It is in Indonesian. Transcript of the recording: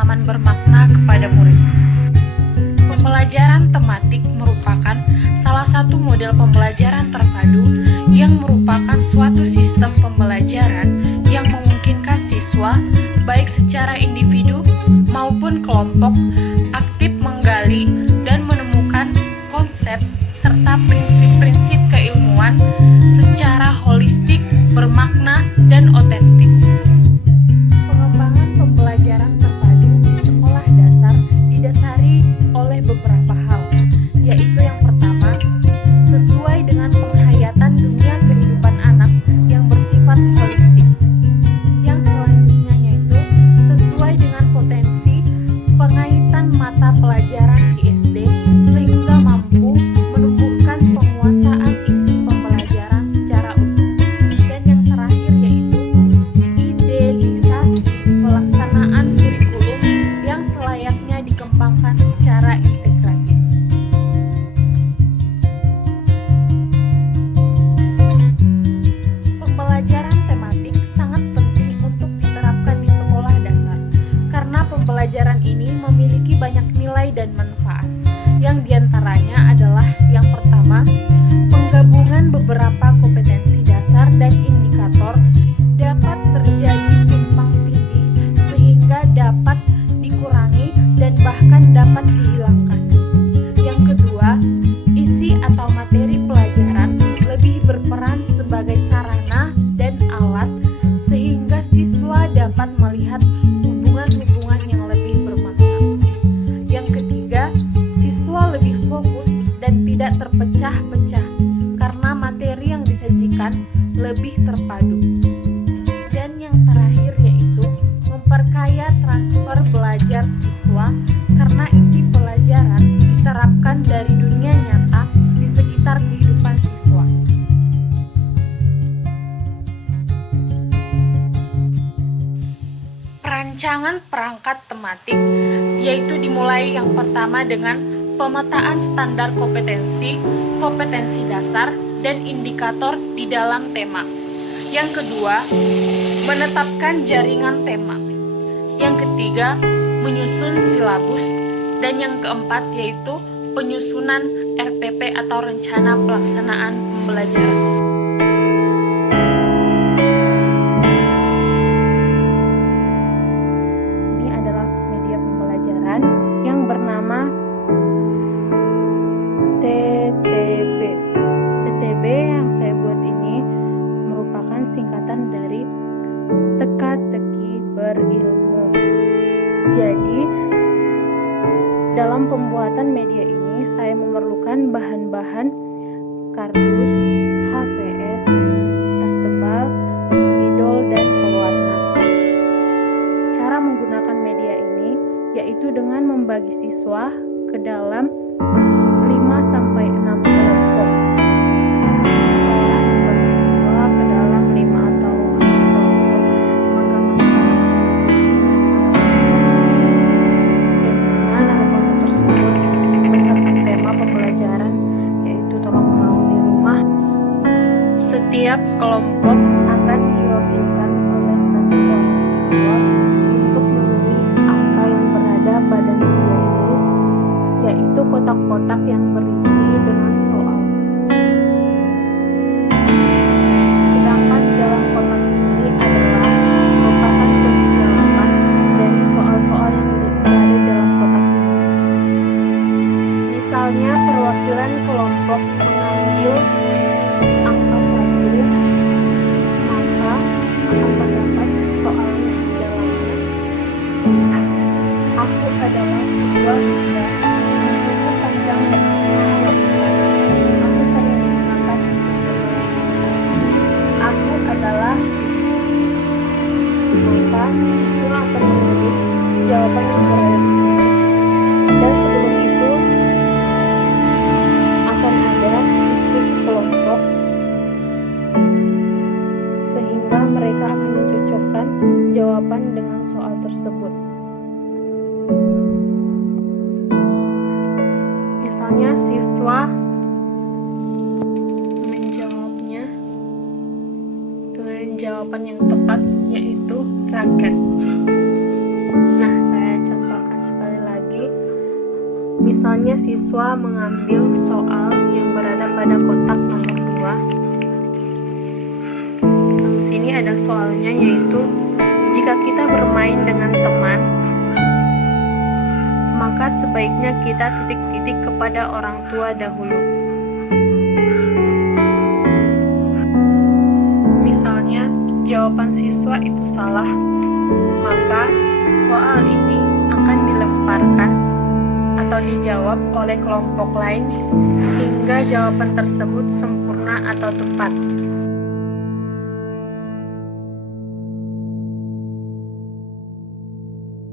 pengalaman bermakna kepada murid. Pembelajaran tematik merupakan salah satu model pembelajaran terpadu yang merupakan suatu sistem pembelajaran yang memungkinkan siswa, baik secara individu maupun kelompok, aktif menggali dan menemukan konsep serta prinsip-prinsip keilmuan secara holistik, bermakna, dan otentik. Pengembangan pembelajaran terpadu di sekolah dasar didasari oleh beberapa hal, yaitu yang pertama, sesuai dengan penghayatan dunia kehidupan anak yang bersifat holistik. Yang selanjutnya yaitu sesuai dengan potensi pengaitan mata pelajaran di SD sehingga mampu menumbuhkan penguasaan isi pembelajaran secara utuh. Dan yang terakhir yaitu idealisasi pelaksanaan kurikulum yang selayaknya dikembangkan secara integratif. Pembelajaran tematik sangat penting untuk diterapkan di sekolah dasar karena pembelajaran ini memiliki banyak nilai dan manfaat. Yang diantaranya adalah yang pertama, penggabungan beberapa kompetensi dasar dan indikator dapat terjadi tumpang tindih sehingga dapat dikurangi dan bahkan dapat dihilangkan. Yang kedua, isi atau materi pelajaran lebih berperan sebagai sarana dan alat sehingga siswa dapat melihat hubungan-hubungan yang lebih bermakna. Yang ketiga, siswa lebih fokus dan tidak terpecah-pecah karena materi yang disajikan lebih terpadu. Dan yang terakhir yaitu memperkaya transfer belajar siswa karena isi pelajaran diterapkan dari dunia nyata di sekitar kehidupan siswa. Perancangan perangkat tematik yaitu dimulai yang pertama dengan pemetaan standar kompetensi, kompetensi dasar, dan indikator di dalam tema. Yang kedua, menetapkan jaringan tema. Yang ketiga, menyusun silabus. Dan yang keempat yaitu penyusunan RPP atau rencana pelaksanaan pembelajaran. Ini adalah media pembelajaran yang bernama TTB. TTB yang saya buat ini merupakan singkatan dari teka-teki berilmu. Jadi, dalam pembuatan media ini saya memerlukan bahan-bahan kardus, HVS, tas tebal, spidol, dan pewarna. Cara menggunakan media ini yaitu dengan membagi siswa ke dalam 5-6 kelompok. Setelah membagi siswa ke dalam 5 atau 6 kelompok, maka kelompok tersebut berdasarkan tema pembelajaran yaitu tolong menolong di rumah. Setiap kelompok akan diwakilkan oleh satu orang siswa untuk memilih angka yang berada pada media ini, yaitu kotak-kotak yang berisi dengan soal. Sedangkan dalam kotak ini adalah merupakan kunci jawaban dari soal-soal yang berada dalam kotak ini. Misalnya perwakilan kelompok mengambil angka 1, maka akan mendapat soal yang di dalamnya. Aku adalah sebuah benda yang cukup panjang dan besar. Aku sering menggunakan aku adalah, maka siswa akan memilih jawaban yang berada di sini. Dan sebelum itu akan ada diskusi kelompok sehingga mereka akan mencocokkan jawaban dengan soal tersebut. Misalnya siswa menjawabnya dengan jawaban yang tepat, yaitu raket. Nah, saya contohkan misalnya siswa mengambil soal yang berada pada kotak nomor 2. Di sini ada soalnya, yaitu jika kita bermain dengan teman, maka sebaiknya kita titik-titik kepada orang tua dahulu. Misalnya, jawaban siswa itu salah, maka soal ini akan dilemparkan atau dijawab oleh kelompok lain hingga jawaban tersebut sempurna atau tepat.